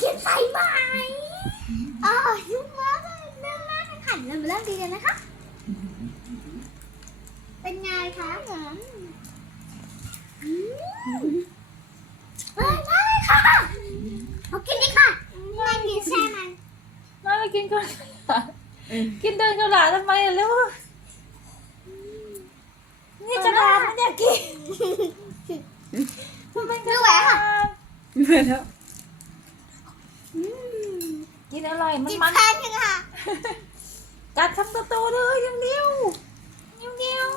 กินไฟไหมอ๋อยุ่งมากเลยเรื่องมากเลยค่ะเรามาเริ่มดีกันนะคะ เป็นไงคะอืมเฮ้ยได้ค่ะเอากินดิค่ะนั่งกินแช่มันมาไปกินก่อนกินเดินกระดาษทำไมอะลูกนี่กระดาษมันอยากกินมันเป็นกระดาษเมื่อแล้วอืมกิน อร่อยมันกินมันแค่นึงค่ะกัดทำตัวโตเลยยังเดียวยังเดียว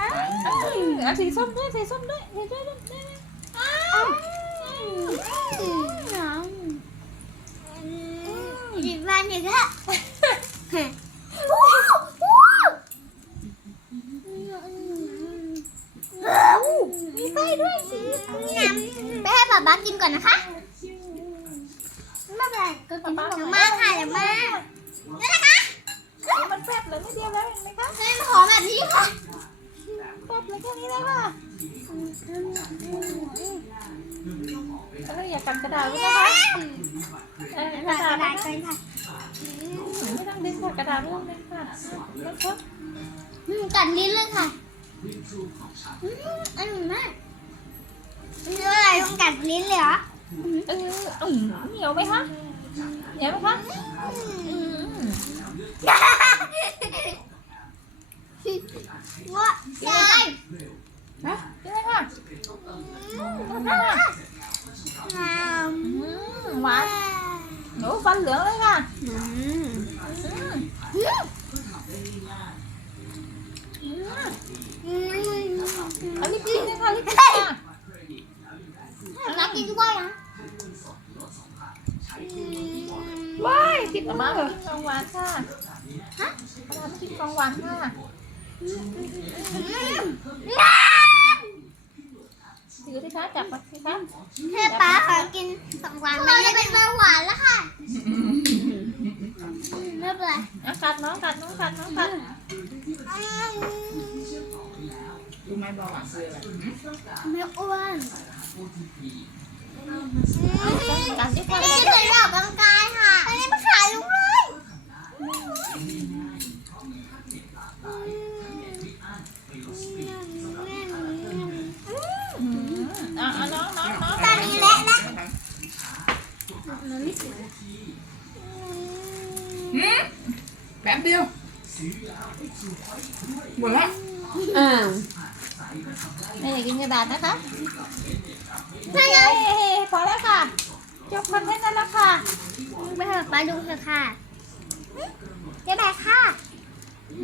อ้าวเอาสีส้มด้วยสีส้มด้วยสีส้มด้วยอ้าวหยิบมาหนึ่งค่ะมีไส้ด้วยสิไปให้ ป๊าป๊ากินก่อนนะคะไม่เป็นไรก็กินได้มากค่ะอย่ามากนี่นะคะมันแฟบเลยไม่เดียวแล้วเห็นไหมคะให้มันหอมแบบนี้ค่ะแฟบเลยแค่นี้เลยค่ะแล้วก็อย่ากัดกระดาษไว้นะคะเออกระดาษได้นะไปค่ะไม่ต้องดึงค่ะกระดาษไม่ต้องดึงค่ะแล้วก็อืมกัดลิ้นเลยค่ะ อืมอร่อยมาก นี่อะไรต้องกัดลิ้นเลยเหรอเอออืมเหนียวไหมคะเหนียวไหมคะอืมว่าใช่นะกินเลยค่ะอืมอืมหวานหนูฟันเหลืองเลยค่ะอืมอืมอืมเอาลิปกินเลยค่ะลิปกินค่ะ นักกินด้วยนะ ว้ายกินมากเลยกินของหวานค่ะ ฮะกระดาษไม่กินของหวานค่ะถือสิคะจับมาสิคะเธอป้าขอกินของหวานมันไม่เป็นเบาหวานแล้วค่ะไม่เป็นไรอะกัดน้องกัดน้องกัดน้องกัดรู้ไหมเบาหวานคืออะไรไม่อ้วนกัดดิค่ะ นี่เคยออกกำลังกายค่ะ อันนี้มาขายลุงเลย อะอะน้องน้องน้องตอนนี้และและหืมแป๊บเดียวหมดละอ้าวไม่อยากกินกระดาษนะคะใช่เฮ้ยพอแล้วค่ะ จบคอนเทนต์นั้นแล้วค่ะ ไปเถอะป้าดูเถอะค่ะเจ๊แบกค่ะ